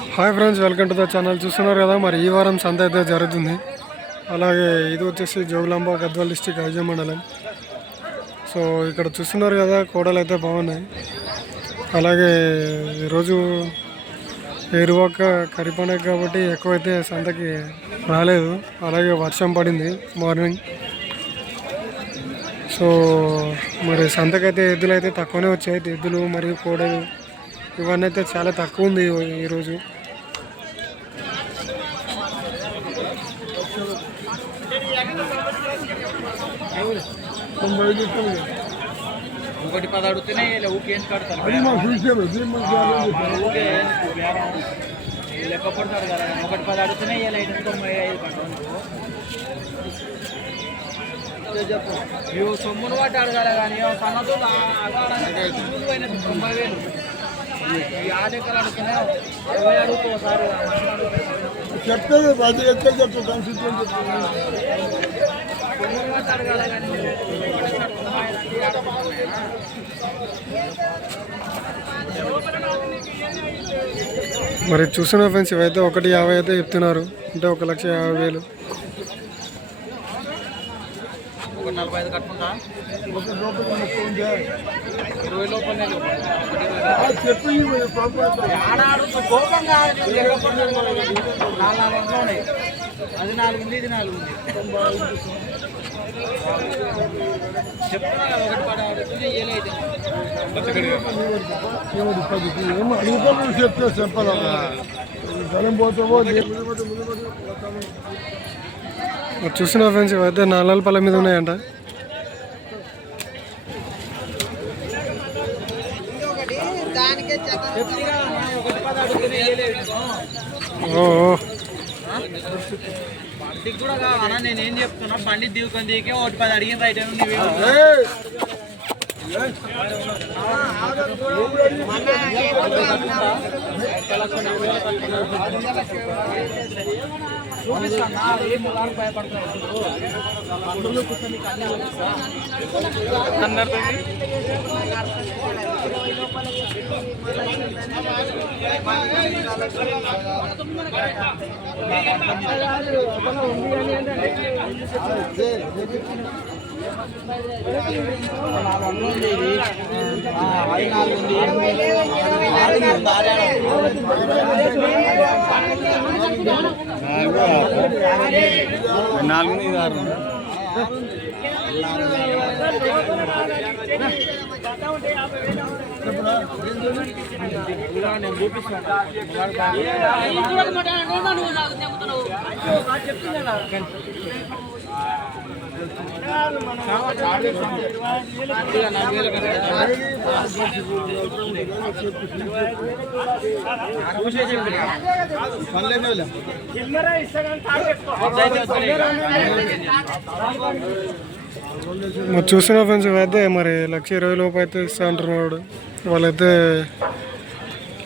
Hi friends, welcome to the channel. చూస్తున్నారు కదా, మరి ఈ వారం సంత అయితే జరుగుతుంది. అలాగే ఇది వచ్చేసి జోగులాంబ గద్వాల్ డిస్టిక్ ఐజా మండలం. సో ఇక్కడ చూస్తున్నారు కదా, కోడలు అయితే బాగున్నాయి. అలాగే ఈరోజు ఏరువాక కరిపనే కాబట్టి ఎక్కువైతే సంతకి రాలేదు. అలాగే వర్షం పడింది మార్నింగ్. సో మరి సంతకైతే ఎద్దులు అయితే తక్కువనే వచ్చాయి. ఎద్దులు మరియు కోడలు ఇవన్నీ అయితే చాలా తక్కువ ఉంది ఈరోజు. ఒకటి 10 అడుగుతున్నాయి. ఊకేం కడతారు లెక్క పడతారు కదా. ఒకటి 10 అడుగుతున్నాయి. 95 చెప్పు నువ్వు సొమ్మును బట్టి అడగాలి కానీ సన్నదు పోయిన 90,000 ఈ ఆలెక్కలు అడుగుతున్నాయి. 20 అడుగుతూ ఒకసారి చెప్పేది 10 ఎక్కడ చెప్పు మరి చూస్తున్న ఫ్రెండ్స్, ఇవైతే 1,50,000 అయితే చెప్తున్నారు. అంటే 1,50,000. 45 కట్టుకుంటా 20 లోపలనే చెప్పి కోపంగా 4 ఉన్నాయి. అది 4 ఉంది, ఇది 4 ఉంది. చెప్తున్నా కదా, ఒకటి 10 అడుగుతుంది. అడుగుతాను చెప్తే చెప్పాలి. జనం పోతావో చూస్తున్న ఫ్రెండ్స్, ఇవైతే 4 పళ్ళ మీద ఉన్నాయంట. బండికి కూడా కావాలా? నేనేం చెప్తున్నా, బండి దిగుకొని దిగే 1,10 అడిగిన రైట్ నువ్వే మరి చూసిన ఫ్రెండ్స్, ఇవైతే మరి 1,20,000 లోపు అయితే ఇస్తా అంటున్నాడు. వాళ్ళైతే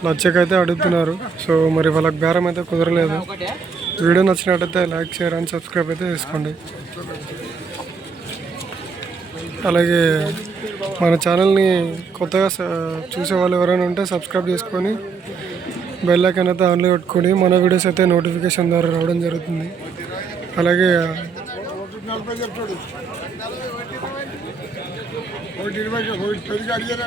1,00,000కి అయితే అడుగుతున్నారు. సో మరి వాళ్ళకి బేరం అయితే కుదరలేదు. వీడియో నచ్చినట్టయితే లైక్, షేర్ అండ్ సబ్స్క్రైబ్ అయితే చేసుకోండి. అలాగే మన ఛానల్ని కొత్తగా చూసే వాళ్ళు ఎవరైనా ఉంటే సబ్స్క్రైబ్ చేసుకొని బెల్ ఐకాన్ అయితే ఆన్లో పెట్టుకొని మన వీడియోస్ అయితే నోటిఫికేషన్ ద్వారా రావడం జరుగుతుంది. అలాగే 40 చెప్తాడు. 1,20 10 అడిగారా?